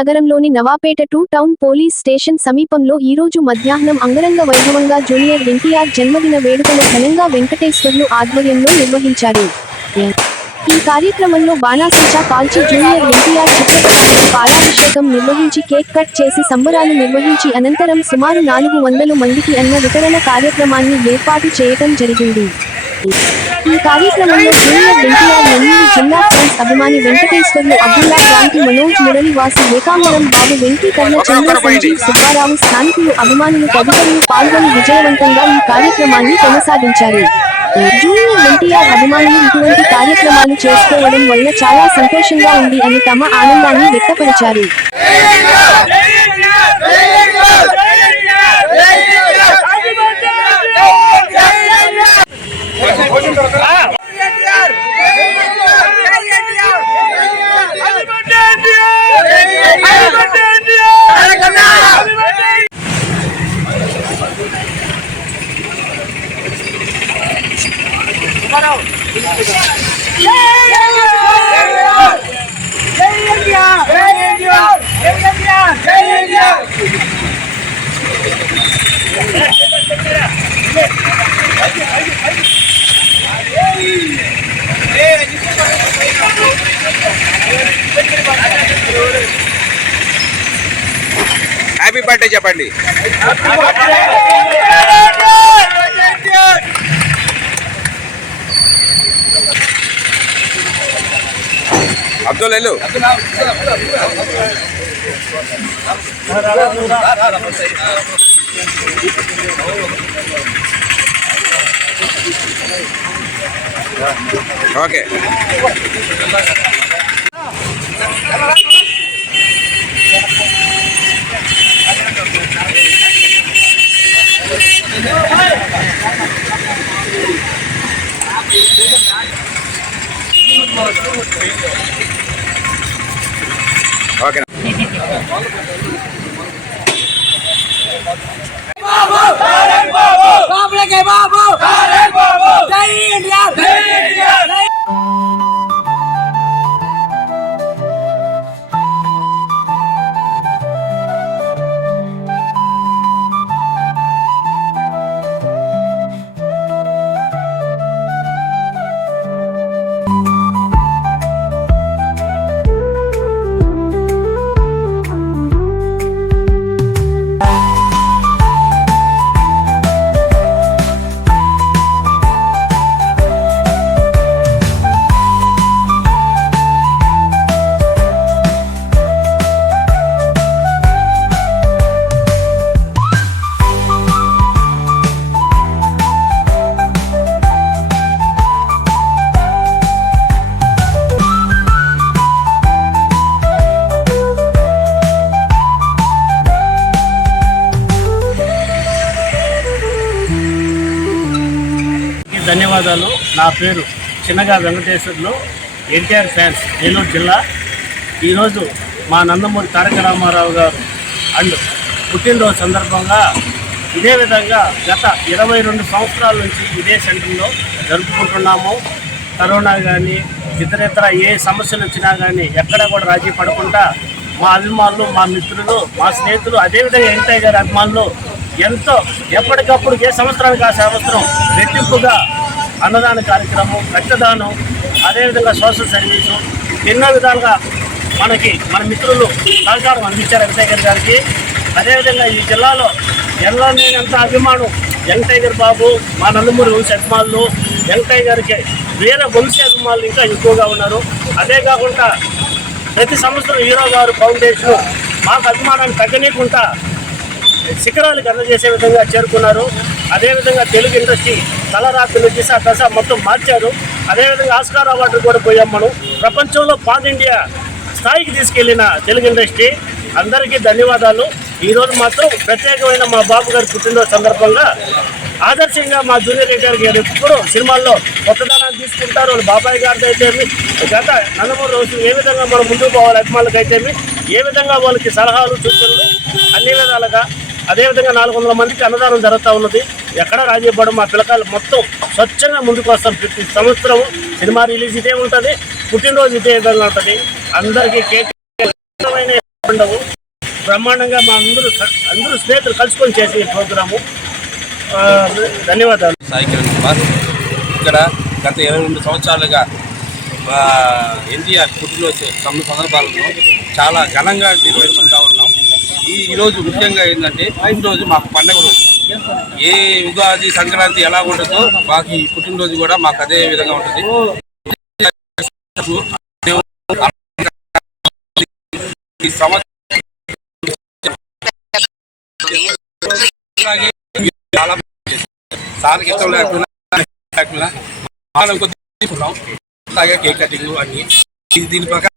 నగరంలోని Navapeta two town police station సమీపంలో ఈరోజు మధ్యాహ్నం అంగరంగ వైభవంగా జూనియర్ ఎన్టీఆర్ జన్మదిన వేడుకను ఘనంగా వెంకటేశ్వర్లు ఆధ్వర్యంలో నిర్వహించారు. ఈ కార్యక్రమంలో బాణాసుచ కాల్చి జూనియర్ ఎన్టీఆర్ చిత్రపటానికి పాలాభిషేకం నిర్వహించి కేక్ కట్ చేసి సంబరాలు నిర్వహించి అనంతరం సుమారు నాలుగు వందలు మందికి అన్న వితరణ కార్యక్రమాన్ని ఏర్పాటు చేయటం జరిగింది. ఈ కార్యక్రమంలో జూనియర్ ఎన్టీఆర్ అభిమాని వెంకటేశ్వర్లు అబ్దుల్లా క్రాంతి మనోజ్ మురళివాసి ఏకాంబరం బాబు వెంకీకరణ చంద్ర సంజీవ్ సుబ్బారావు స్థానికులు అభిమానులు తదితరులు పాల్గొని విజయవంతంగా ఈ కార్యక్రమాన్ని కొనసాగించారు. జూనియర్ ఎన్టీఆర్ అభిమానులు ఇటువంటి కార్యక్రమాలు చేసుకోవడం వల్ల చాలా సంతోషంగా ఉంది అని తమ ఆనందాన్ని వ్యక్తపరిచారు. హ్యాపీ చెప్పండి. అబ్దుల్ వెళ్ళు ఓకే. ఓకే బాబులకే ధన్యవాదాలు. నా పేరు చిన్నగా వెంకటేశ్వర్లు ఎన్టీఆర్ ఫ్యాన్స్ ఏలూరు జిల్లా. ఈరోజు మా నందమూరి తారక రామారావు గారు అండ్ పుట్టినరోజు సందర్భంగా ఇదే విధంగా గత ఇరవై రెండు సంవత్సరాల నుంచి ఇదే సెంటర్లో జరుపుకుంటున్నాము. కరోనా కానీ ఇతరితర ఏ సమస్యలు వచ్చినా కానీ ఎక్కడ కూడా రాజీ పడకుండా మా అభిమానులు మా మిత్రులు మా స్నేహితులు అదేవిధంగా ఎన్టీఆర్ గారి అభిమానులు ఎంతో ఎప్పటికప్పుడు ఏ సంవత్సరానికి ఆ సంవత్సరం రెట్టింపుగా అన్నదాన కార్యక్రమం రక్తదానం అదేవిధంగా సోషల్ సర్వీసు ఎన్నో విధాలుగా మనకి మన మిత్రులు సహకారం అందించారు వెంకటయ్య గారికి. అదేవిధంగా ఈ జిల్లాలో ఎన్నో నేనంత అభిమానం యంగ్ టైగర్ బాబు మా నలుమూరి వంశీ అభిమానులు యంగ్ టైగర్కి వేరే వంశీ అభిమానులు ఇంకా ఎక్కువగా ఉన్నారు. అదే కాకుండా ప్రతి సంవత్సరం హీరో గారు ఫౌండేషన్ మాకు అభిమానాన్ని తగ్గనీయకుండా శిఖరాలకు అందజేసే విధంగా చేరుకున్నారు. అదేవిధంగా తెలుగు ఇండస్ట్రీ తలరాత్రులు దిశ దశ మొత్తం మార్చారు. అదేవిధంగా ఆస్కార్ అవార్డు కూడా పోయాం మనం. ప్రపంచంలో పాన్ ఇండియా స్థాయికి తీసుకెళ్ళిన తెలుగు ఇండస్ట్రీ. అందరికీ ధన్యవాదాలు. ఈరోజు మాత్రం ప్రత్యేకమైన మా బాబు గారి పుట్టినరోజు సందర్భంగా ఆదర్శంగా మా జూనియర్ ఎన్టీఆర్ గారు ఎప్పుడు సినిమాల్లో కొత్తదనాన్ని తీసుకుంటారు. వాళ్ళ బాబాయ్ గారితో అయితేమి గత నందమూరి రోజు ఏ విధంగా మనం ముందుకు పోవాలి అభిమానులకు అయితేమి ఏ విధంగా వాళ్ళకి సలహాలు సూచనలు అన్ని విధాలుగా అదేవిధంగా నాలుగు వందల మందికి అన్నదానం జరుగుతూ ఉన్నది. ఎక్కడ రాజీపడం మా పిల్లకాయలు మొత్తం స్వచ్ఛంగా ముందుకు వస్తాం ప్రతి సంవత్సరం సినిమా రిలీజ్ ఇదే ఉంటుంది. పుట్టినరోజు ఇదే విధంగా ఉంటుంది. అందరికీ కేక్ ఉండవు. బ్రహ్మాండంగా మా అందరూ అందరూ స్నేహితులు కలుసుకొని చేసే ఈ ప్రోగ్రాము. ధన్యవాదాలు. సాయి కిరణ్ కుమార్ ఇక్కడ గత ఇరవై రెండు సంవత్సరాలుగా మా ఎన్టీఆర్ పుట్టినరోజు సందర్భాలను చాలా ఘనంగా నిర్వహిస్తుంటా ఉన్నాం. ఈ ఈరోజు ముఖ్యంగా ఏంటంటే పుట్టినరోజు మాకు పండగ రోజు. ఏ ఉగాది సంక్రాంతి ఎలా ఉంటుందో మాకు ఈ పుట్టినరోజు కూడా మాకు అదే విధంగా ఉంటుంది. చాలా సార్కి ఇష్టం లేకుండా లేకుండా కేక్ కటింగ్ అన్ని. దీని ప్రకారం